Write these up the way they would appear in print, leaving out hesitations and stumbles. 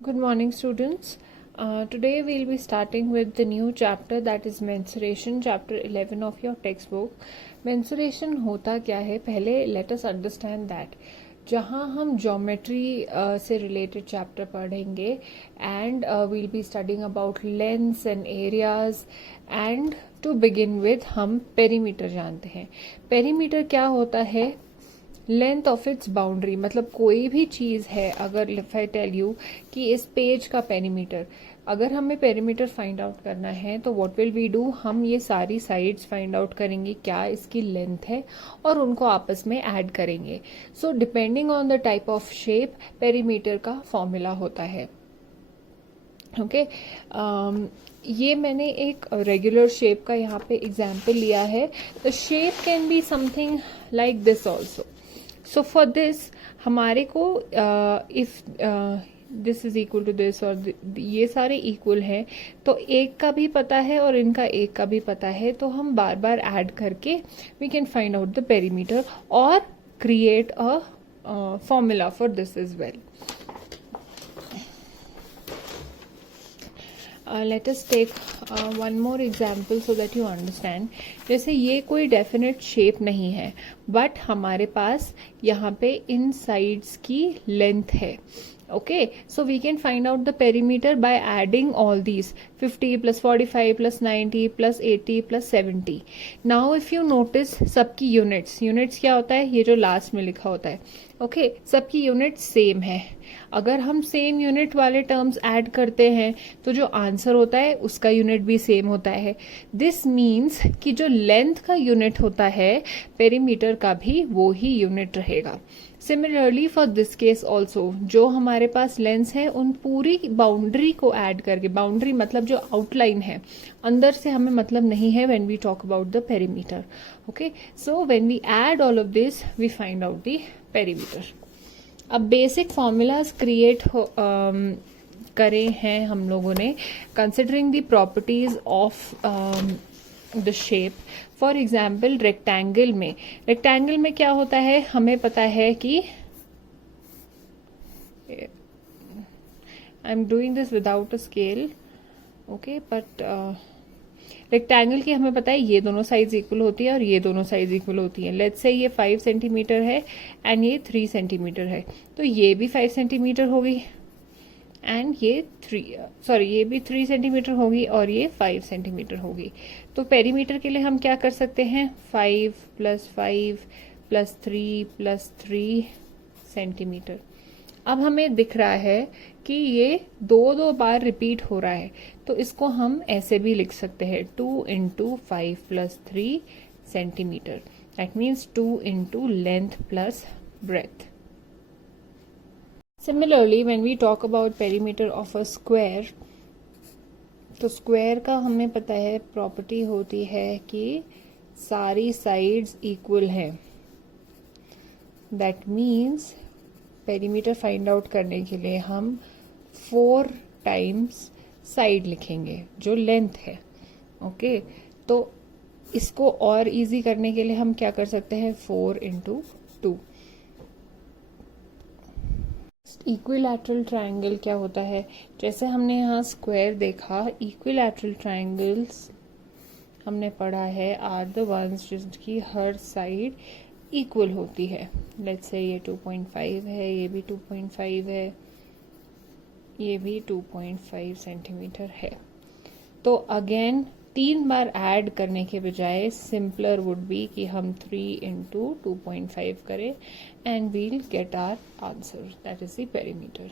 Good morning, students. Today we'll be starting with the new chapter, that is mensuration, chapter 11 of your textbook. Mensuration होता क्या है, पहले let us understand that. जहाँ हम geometry से related chapter पढ़ेंगे and we'll be studying about lengths and areas, and to begin with हम perimeter जानते हैं. Perimeter क्या होता है? लेंथ ऑफ इट्स बाउंड्री, मतलब कोई भी चीज़ है, अगर इफ आई टेल यू कि इस पेज का पेरीमीटर, अगर हमें पेरीमीटर फाइंड आउट करना है तो व्हाट विल वी डू, हम ये सारी साइड्स फाइंड आउट करेंगे क्या इसकी लेंथ है और उनको आपस में ऐड करेंगे. So depending on the type of shape perimeter का फॉर्मूला होता है. ओके ये मैंने एक रेगुलर शेप का यहाँ पे एग्जाम्पल लिया है. The shape can be something like this also. So for this हमारे को if this is equal to this और ये सारे इक्वल हैं तो एक का भी पता है और इनका एक का भी पता है, तो हम बार बार ऐड करके we can find out the perimeter और create a formula for this is well. Let us take one more example so that you understand. जैसे ये कोई डेफिनेट शेप नहीं है, बट हमारे पास यहाँ पे इन साइड्स की लेंथ है. Okay, so we can find out the perimeter by adding all these 50 plus 45 plus 90 plus 80 plus 70. Now if you notice सबकी यूनिट्स क्या होता है, ये जो लास्ट में लिखा होता है. ओके सबकी यूनिट सेम है. अगर हम सेम यूनिट वाले टर्म्स ऐड करते हैं तो जो आंसर होता है उसका यूनिट भी सेम होता है. दिस मीन्स कि जो लेंथ का यूनिट होता है पेरीमीटर का भी वो ही यूनिट रहेगा. Similarly for this case also, जो हमारे पास लेंस है उन पूरी बाउंड्री को ऐड करके, बाउंड्री मतलब जो आउटलाइन है, अंदर से हमें मतलब नहीं है when we talk about the perimeter. Okay so when we add all of this we find out the perimeter. अब बेसिक फॉर्मूलाज क्रिएट करे हैं हम लोगों ने considering the properties of the shape. For example rectangle में क्या होता है, हमें पता है कि I am doing this without a scale. Okay but rectangle की हमें पता है ये दोनों साइज इक्वल होती है और ये दोनों साइज इक्वल होती है. लेट्स से ये 5 सेंटीमीटर है एंड ये 3 सेंटीमीटर है, तो ये भी 5 सेंटीमीटर होगी एंड ये ये भी 3 सेंटीमीटर होगी और ये 5 सेंटीमीटर होगी. तो पेरीमीटर के लिए हम क्या कर सकते हैं, 5 + 5 + 3 + 3 सेंटीमीटर. अब हमें दिख रहा है कि ये दो बार रिपीट हो रहा है, तो इसको हम ऐसे भी लिख सकते हैं 2 × 5 + 3 centimetre. That means 2 × length plus breath. Similarly, when we talk about perimeter of a square, तो स्क्वायर का हमें पता है प्रॉपर्टी होती है कि सारी साइड्स इक्वल हैं. That means perimeter find out करने के लिए हम 4 टाइम्स साइड लिखेंगे जो लेंथ है. ओके तो इसको और इजी करने के लिए हम क्या कर सकते हैं, 4 × 2. इक्विलैटरल ट्रायंगल क्या होता है, जैसे हमने यहाँ स्क्वायर देखा, इक्विलैटरल ट्रायंगल्स हमने पढ़ा है आर द वंस जिसकी हर साइड इक्वल होती है. लेट्स से ये 2.5 है, ये भी 2.5 है, ये भी 2.5 सेंटीमीटर है. तो अगेन 3 बार ऐड करने के बजाय सिंपलर वुड बी कि हम 3 × 2.5 करें and we'll get our answer, that is the perimeter.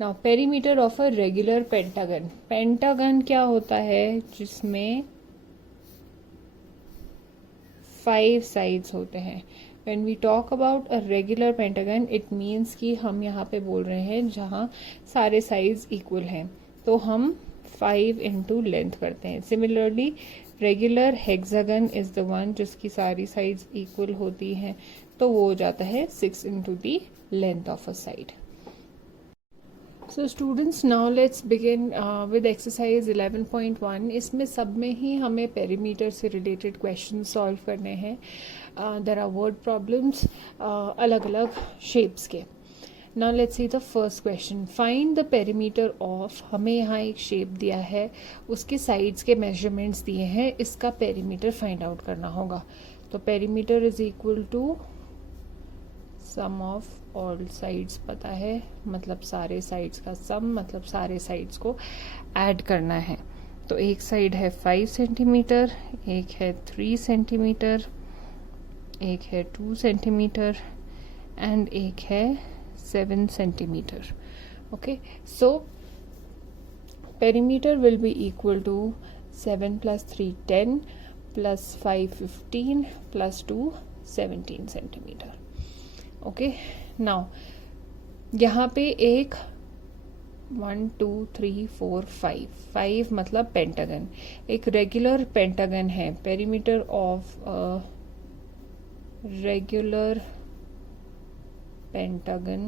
Now perimeter of a regular pentagon. Pentagon क्या होता है, जिसमें 5 sides होते हैं. When we talk about a regular pentagon, it means कि हम यहाँ पे बोल रहे हैं जहाँ सारे sides equal हैं, तो हम 5 × लेंथ करते हैं. Similarly regular hexagon is the one जिसकी सारी साइड्स इक्वल होती हैं, तो वो हो जाता है 6 × the length of a side. So students now let's begin with exercise 11.1. इसमें सब में ही हमें पेरीमीटर से रिलेटेड क्वेश्चन सॉल्व करने हैं. देयर आर वर्ड प्रॉब्लम्स अलग अलग शेप्स के. Now let's see the first question. Find the perimeter of, हमें यहाँ एक शेप दिया है, उसके साइड्स के मेजरमेंट्स दिए हैं, इसका पेरीमीटर फाइंड आउट करना होगा. तो perimeter is equal to sum of all sides, पता है, मतलब सारे साइड्स का सम, मतलब सारे साइड्स को ऐड करना है. तो एक साइड है 5 सेंटीमीटर, एक है 3 सेंटीमीटर, एक है 2 सेंटीमीटर एंड एक है 7 centimeter. Okay, so perimeter will be equal to 7 plus 3 10 plus 5 15 plus 2 17 centimeter. Okay, now यहाँ पे एक 1 2 3 4 5 मतलब पेंटागन, एक रेगुलर पेंटागन है. Perimeter of regular pentagon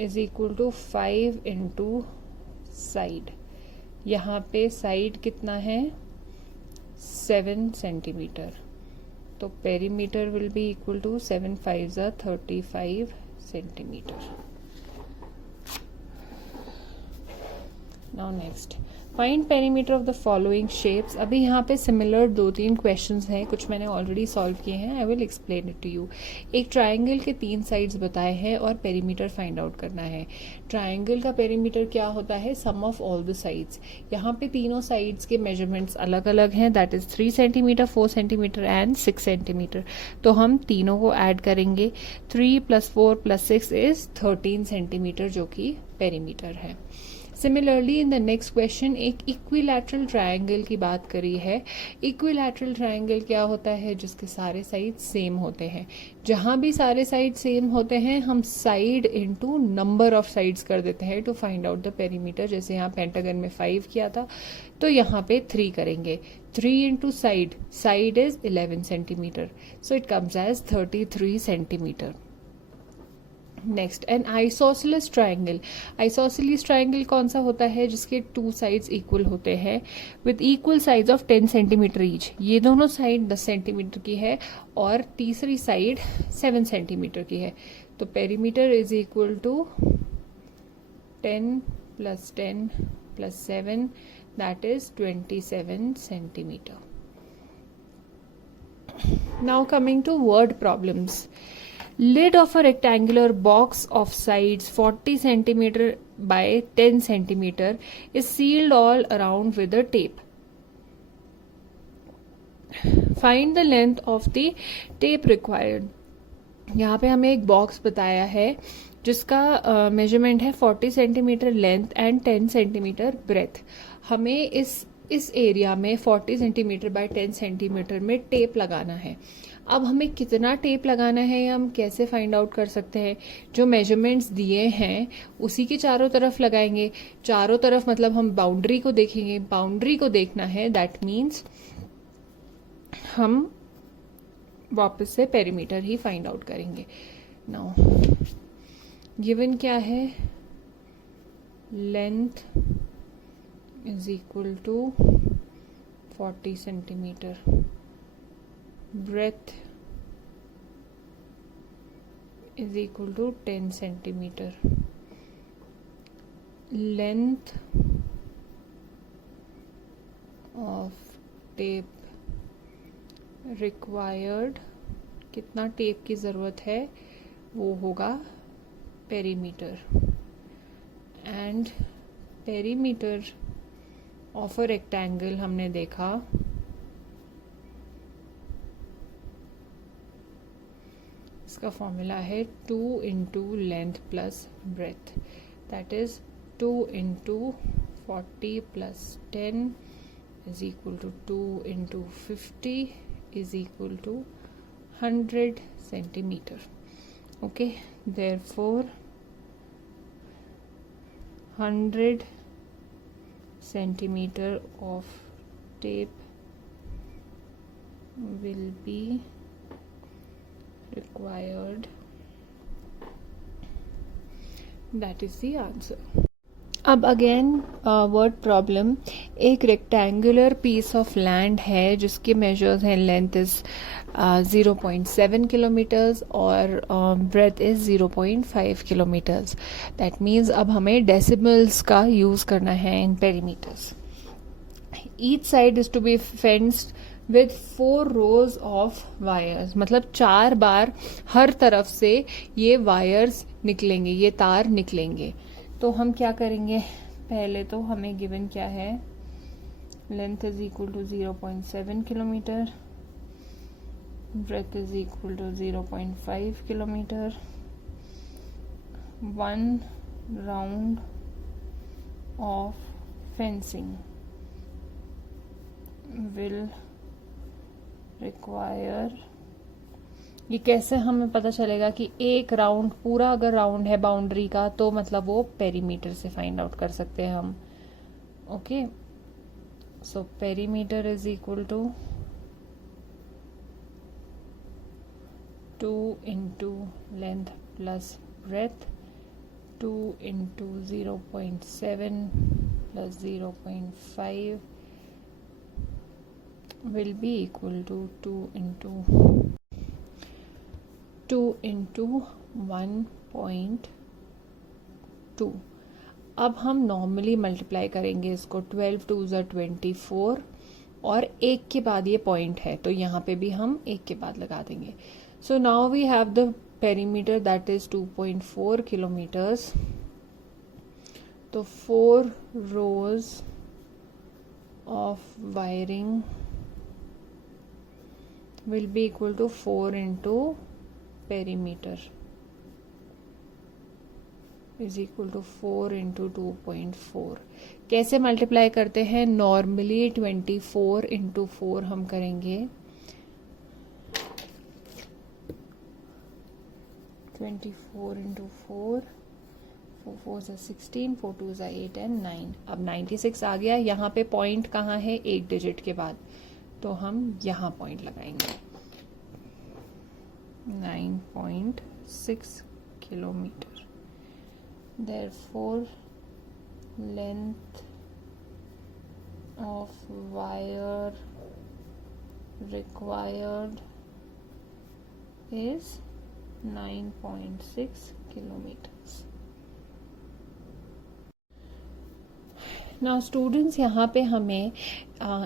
is equal to 5 into side. यहाँ पे साइड कितना है 7 सेंटीमीटर. तो perimeter will be equal to 7 5 35 centimetre. Now next, find perimeter of the following shapes. अभी यहाँ पे सिमिलर 2-3 क्वेश्चंस हैं, कुछ मैंने ऑलरेडी सॉल्व किए हैं. I will explain it to you. एक ट्राइंगल के 3 साइड्स बताए हैं और पेरीमीटर फाइंड आउट करना है. ट्राइंगल का पेरीमीटर क्या होता है, सम ऑफ ऑल द साइड्स. यहाँ पे तीनों साइड्स के मेजरमेंट्स अलग अलग हैं, that is 3 centimetre 4 centimetre and 6 centimetre. तो हम तीनों को ऐड करेंगे. 3 + 4 + 6 इज 13 सेंटीमीटर, जो कि पेरीमीटर है. Similarly in the next question एक इक्विलैटरल ट्रायंगल की बात करी है. इक्विलैटरल ट्रायंगल क्या होता है, जिसके सारे साइड सेम होते हैं. जहां भी सारे साइड सेम होते हैं हम side into number of sides कर देते हैं to find out the perimeter. जैसे यहाँ पेंटागन में 5 किया था, तो यहाँ पे 3 करेंगे. 3 into side, side is 11 centimetre, so it comes as 33 centimetre. Next, an isosceles triangle. Isosceles triangle कौन सा होता है, जिसके 2 साइड्स इक्वल होते हैं with equal size of 10 centimetre each. ये दोनों साइड 10 सेंटीमीटर की है और तीसरी साइड 7 सेंटीमीटर की है. तो perimeter is equal to 10 + 10 + 7, that is 27 centimetre. Now coming to word problems. Lid of a rectangular box of sides 40 centimeter by 10 centimeter is sealed all around with a tape. Find the length of the tape required. यहाँ पे हमें एक box बताया है जिसका measurement है 40 centimetre length and 10 centimetre breath. हमें इस एरिया में 40 सेंटीमीटर बाय 10 सेंटीमीटर में टेप लगाना है. अब हमें कितना टेप लगाना है हम कैसे फाइंड आउट कर सकते हैं. जो मेजरमेंट्स दिए हैं उसी के चारों तरफ लगाएंगे. चारों तरफ मतलब हम बाउंड्री को देखेंगे. बाउंड्री को देखना है, दैट मीन्स हम वापस से पेरीमीटर ही फाइंड आउट करेंगे. नाउ गिवन क्या है, length is equal to 40 centimetre, breadth is equal to 10 centimeter, length of tape required, कितना टेप की ज़रूरत है वो होगा perimeter. And perimeter of a rectangle हमने देखा इसका फॉर्मूला है 2 into length plus breadth, that is 2 into 40 + 10 is equal to 2 into 50 is equal to 100 centimetre. Okay, therefore 100 centimetre of tape will be required. That is the answer. अब again word problem, एक rectangular piece of land है जिसके measures हैं, length is 0.7 kilometres और breadth is 0.5 kilometres. That means अब हमें decimals का use करना है in perimeters. Each side is to be fenced with 4 rows of wires. मतलब 4 बार हर तरफ से ये वायर्स निकलेंगे, ये तार निकलेंगे. तो हम क्या करेंगे, पहले तो हमें गिवन क्या है, length is equal to 0.7 kilometre, breadth is equal to 0.5 kilometre. 1 round of fencing will require. ये कैसे हमें पता चलेगा कि एक राउंड, पूरा अगर राउंड है बाउंड्री का तो मतलब वो पेरीमीटर से फाइंड आउट कर सकते हैं हम. Okay, so perimeter is equal to 2 into length plus breadth, 2 into 0.7 plus 0.5 will be equal to 2 into 1.2. अब हम नॉर्मली मल्टीप्लाई करेंगे इसको. 12 2 ज़ा 24 और एक के बाद ये पॉइंट है तो यहाँ पे भी हम एक के बाद लगा देंगे. So now we have the perimeter that is 2.4 kilometres. तो 4 rows of wiring will be equal to 4 into perimeter is equal to 4 into 2.4. कैसे मल्टीप्लाई करते हैं, नॉर्मली 24 into 4 हम करेंगे. 24 into 4, 4 4 is 16, 4 2 is 8 and 9. अब 96 आ गया. यहाँ पे पॉइंट कहाँ है, एक डिजिट के बाद, तो हम यहाँ पॉइंट लगाएंगे. 9.6 kilometre. Therefore, length of wire required is 9.6 kilometers. Now students, यहाँ पे हमें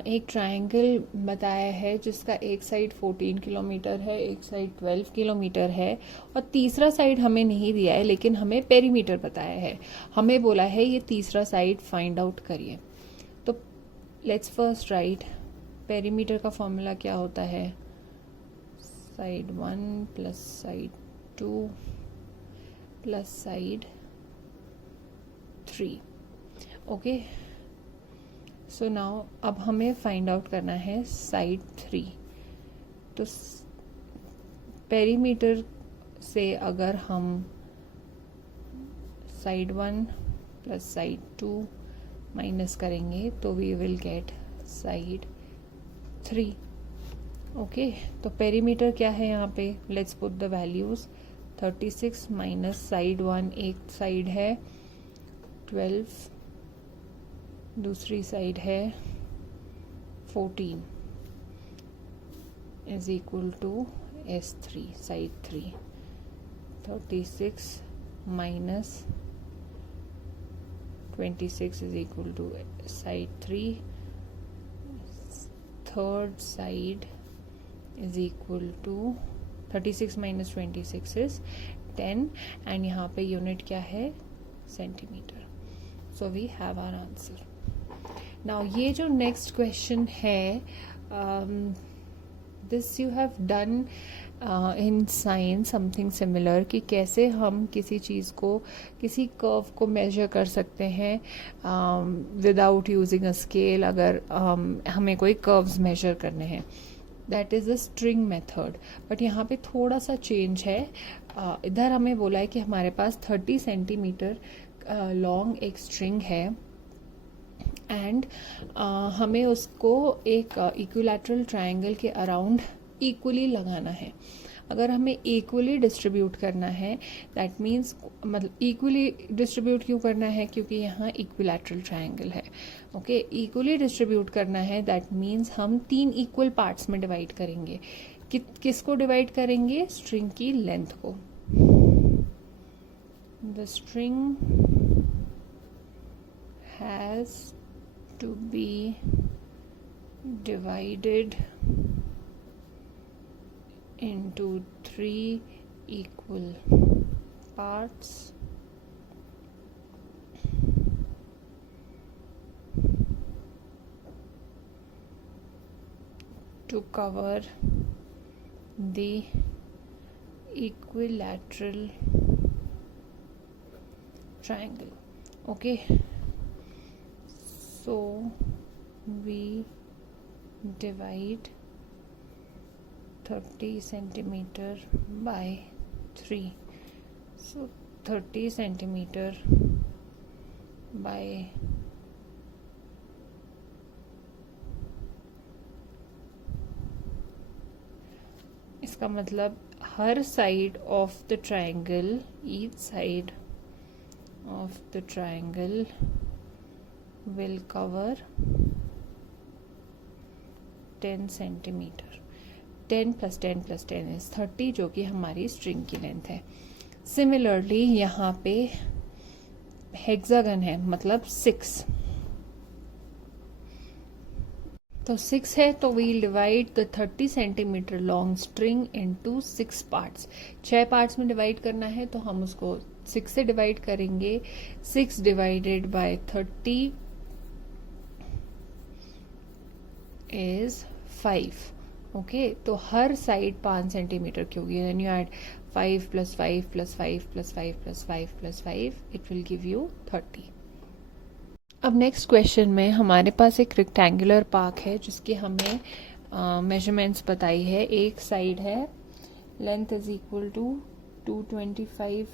एक ट्रायंगल बताया है जिसका एक साइड 14 किलोमीटर है, एक साइड 12 किलोमीटर है और तीसरा साइड हमें नहीं दिया है लेकिन हमें पेरीमीटर बताया है. हमें बोला है ये तीसरा साइड फाइंड आउट करिए. तो लेट्स फर्स्ट राइट पेरीमीटर का फॉर्मूला क्या होता है, side 1 plus side 2 plus side 3. Okay, so now अब हमें फाइंड आउट करना है साइड 3. तो पेरीमीटर से अगर हम साइड 1 प्लस साइड 2 माइनस करेंगे तो we will get side 3. Okay, तो पेरीमीटर क्या है यहाँ पे, let's put the values. 36 minus side 1, एक साइड है 12, दूसरी साइड है 14 is equal to S3, side 3. 36 minus 26 is equal to side 3. Third side is equal to 36 minus 26 is 10 and यहाँ पे यूनिट क्या है, centimetre. So we have our answer. Now ये जो नेक्स्ट क्वेश्चन है, this you have done in science something similar, कि कैसे हम किसी चीज़ को, किसी कर्व को मेजर कर सकते हैं विदाउट यूजिंग अ स्केल. अगर हमें कोई कर्व्स मेजर करने हैं, that is a string method. But यहाँ पे थोड़ा सा चेंज है. इधर हमें बोला है कि हमारे पास 30 सेंटीमीटर लॉन्ग एक स्ट्रिंग है एंड हमें उसको एक इक्विलैटरल ट्रायंगल के अराउंड इक्वली लगाना है. अगर हमें इक्वली डिस्ट्रीब्यूट करना है, दैट मीन्स मतलब इक्वली डिस्ट्रीब्यूट क्यों करना है, क्योंकि यहाँ इक्विलैटरल ट्रायंगल है। ओके, इक्वली डिस्ट्रीब्यूट करना है दैट मीन्स हम 3 इक्वल पार्ट्स में डिवाइड करेंगे। किसको डिवाइड करेंगे? स्ट्रिंग की लेंथ को। The string has to be divided into 3 equal parts to cover the equilateral triangle. Okay, so we divide 30 centimeter by 3. So 30 centimeter by इसका मतलब हर side of the triangle, each side of the triangle will cover 10 centimetre. 10 + 10 + 10 is 30, जो कि हमारी string की length है। Similarly यहाँ पे हेक्सागन है, मतलब 6, तो 6 है, तो we'll divide the 30 centimetre long string into 6 parts. 6 parts में डिवाइड करना है, तो हम उसको 6 से डिवाइड करेंगे। 6 डिवाइडेड बाय 30 इज 5। ओके, तो हर साइड 5 सेंटीमीटर की होगी। Then you add 5 + 5 + 5 + 5 + 5 + 5, it will give you 30। अब नेक्स्ट क्वेश्चन में हमारे पास एक रेक्टेंगुलर पार्क है जिसकी हमें मेजरमेंट्स बताई है। एक साइड है, length is equal to 225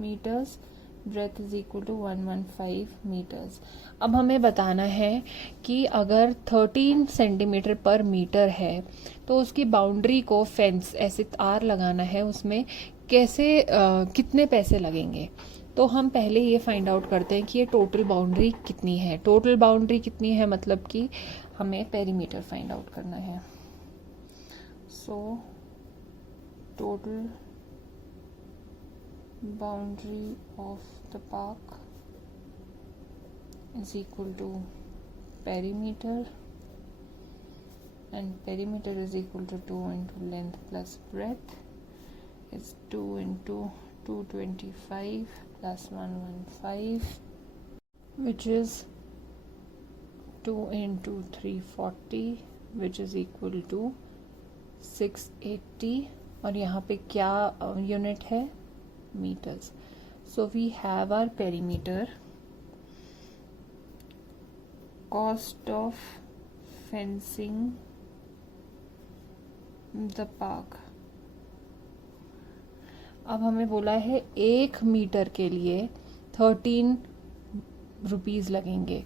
metres, breadth is equal to 115 metres. अब हमें बताना है कि अगर 13 सेंटीमीटर पर मीटर है तो उसकी बाउंड्री को फेंस ऐसे तार लगाना है, उसमें कैसे कितने पैसे लगेंगे। तो हम पहले ये फाइंड आउट करते हैं कि ये टोटल बाउंड्री कितनी है। टोटल बाउंड्री कितनी है मतलब कि हमें पेरीमीटर फाइंड आउट करना है। So total boundary of the park is equal to perimeter, and perimeter is equal to 2 into length plus breadth. It's 2 into 225 plus 115, which is 2 into 340, which is equal to 680। और यहाँ पे क्या unit है? meters. So we have our perimeter. Cost of fencing the park. अब हमें बोला है 1 metre के लिए 13 रुपीज लगेंगे,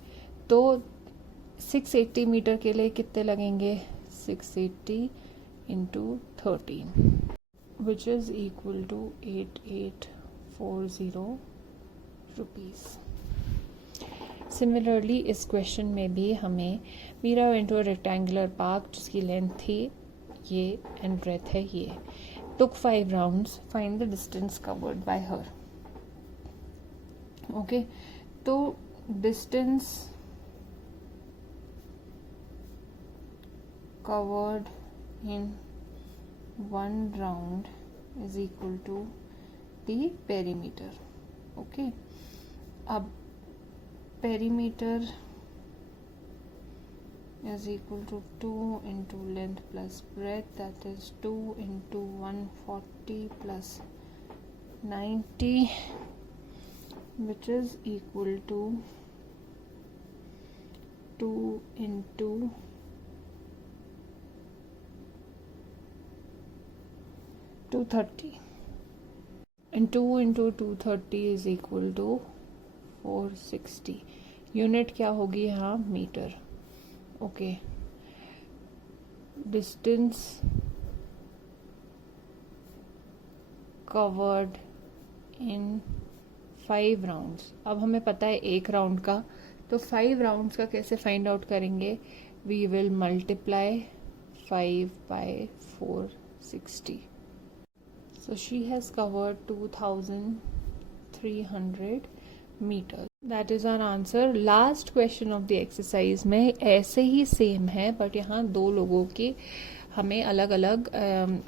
तो 680 मीटर के लिए कितने लगेंगे? 680 into 13, which is equal to 8840 rupees. Similarly, इस क्वेश्चन में भी हमें Meera went to a rectangular park जिसकी लेंथ थी ये एंड ब्रेथ है ये। took 5 rounds, find the distance covered by her. Okay, तो distance covered in 1 round is equal to the perimeter. Okay, अब perimeter is equal to 2 into length plus breadth, that is 2 into 140 plus 90, which is equal to 2 into 230, and 2 into 230 is equal to 460. Unit क्या होगी यहाँ? Metre. Okay, distance covered in 5 rounds. अब हमें पता है एक round का, तो 5 राउंड्स का कैसे फाइंड आउट करेंगे? We will multiply 5 by 460. So she has covered 2300 meters. That is our answer. Last question of the exercise में ऐसे ही सेम है, बट यहाँ दो लोगों के हमें अलग अलग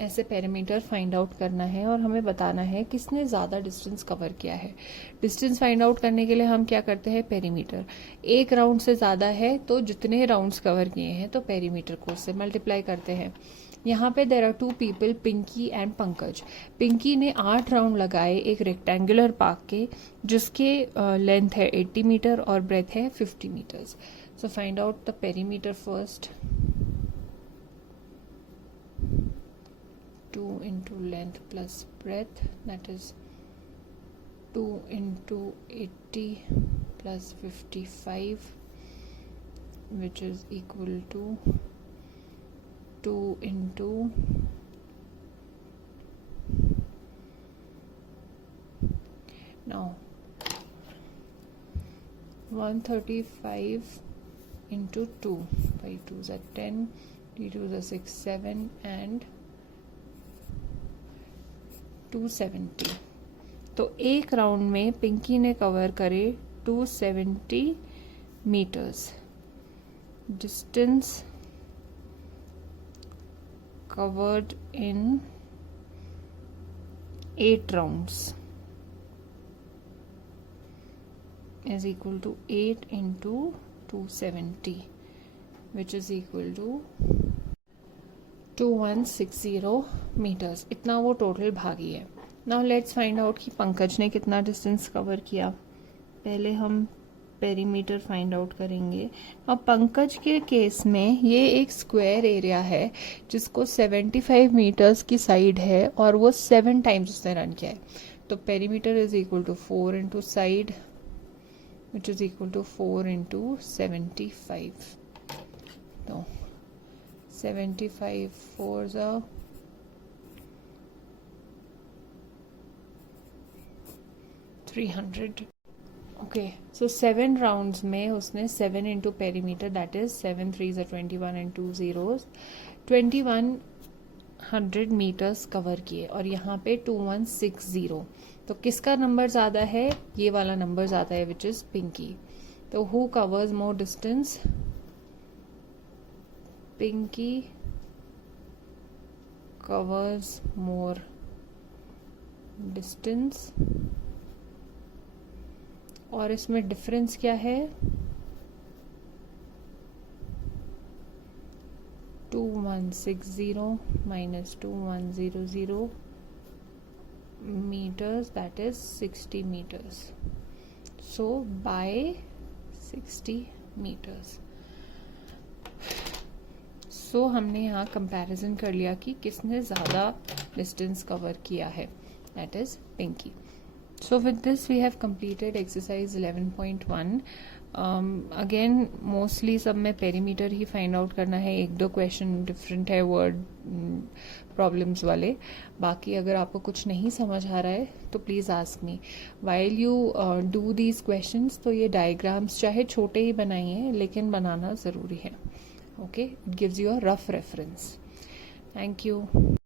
ऐसे पेरीमीटर फाइंड आउट करना है और हमें बताना है किसने ज़्यादा डिस्टेंस कवर किया है। डिस्टेंस फाइंड आउट करने के लिए हम क्या करते हैं? पेरीमीटर। एक राउंड से ज़्यादा है तो जितने राउंड्स कवर किए हैं तो पेरीमीटर को उससे मल्टीप्लाई करते हैं। यहाँ पे there are 2 people, Pinky and Pankaj. Pinky ने 8 राउंड लगाए एक रेक्टेंगुलर पार्क के, जिसके लेंथ है 80 मीटर और ब्रेथ है 50 metres. So find out the perimeter first. 2 into length plus breadth, that is 2 into 80 plus 55, which is equal to 2 into 135 into 2, by 2s are 10, d2s are 6, 7 and 270। तो एक round में पिंकी ने cover करे 270 metres. Distance covered in 8 rounds is equal to 8 into 270, which is equal to 2160 metres. इतना वो total भागी है। Now let's find out कि पंकज ने कितना डिस्टेंस कवर किया। पहले हम पेरीमीटर फाइंड आउट करेंगे। अब पंकज के केस में ये एक स्क्वायर एरिया है जिसको 75 मीटर्स की साइड है और वो 7 टाइम्स उसने रन किया है। तो perimeter is equal to 4 into side, which is equal to 4 into 75. So 75 4s are 300. Okay, so 7 rounds में उसने 7 into perimeter, that is 7 3s are 21 and 2 zeros 2100 meters cover किए और यहाँ पे 2160। तो किसका नंबर ज़्यादा है? ये वाला नंबर ज़्यादा है, विच इज़ पिंकी। तो who covers more distance? Pinky covers more distance. और इसमें डिफरेंस क्या है? 2160 minus 2100 meters, that is 60 meters. So by 60 meters. So हमने यहाँ कंपैरिजन कर लिया कि किसने ज़्यादा डिस्टेंस कवर किया है, that is Pinky. So with this we have completed exercise 11.1. Again mostly सब में पेरीमीटर ही फाइंड आउट करना है। एक दो क्वेश्चन डिफरेंट है वर्ड प्रॉब्लम्स वाले। बाकी अगर आपको कुछ नहीं समझ आ रहा है तो please ask me while you do these questions. तो ये डायग्राम्स चाहे छोटे ही बनाइए लेकिन बनाना ज़रूरी है। Okay, it gives you a rough reference. Thank you.